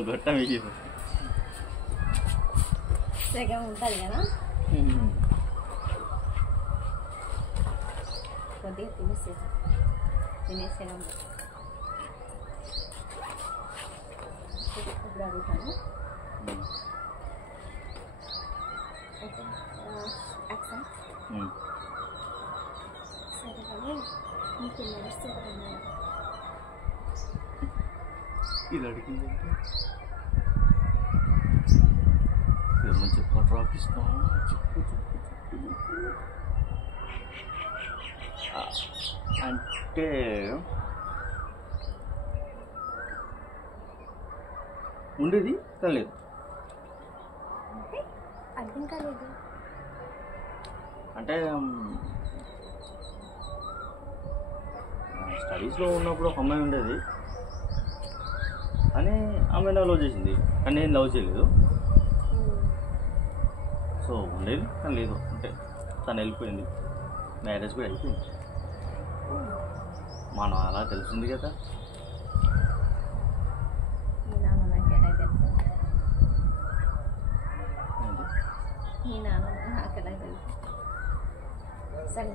గొట్ట మీకు సగం ఉంటుంది కదా కొద్దిగా తినేసేయడం ఇప్పుడు అడుగుతాను యాక్సెంట్ సరే కానీ మీకు నడుస్తుంది ఇది అడిగిందంటే ఏమని చెప్పాలి రాపిస్తా చెప్పు అంటే ఉండేది తెలియదు అర్థం కాలేదు అంటే స్టడీస్లో ఉన్నప్పుడు ఒక అమ్మాయి ఉండేది కానీ ఆమె నా లవ్ చేసింది కానీ నేను లవ్ చేయలేదు సో ఉండేది కానీ లేదు అంటే తను వెళ్ళిపోయింది మ్యారేజ్ కూడా అయిపోయింది మనం అలా తెలిసింది కదా మీ నాన్న నాకు ఎలా తెలుసు సరే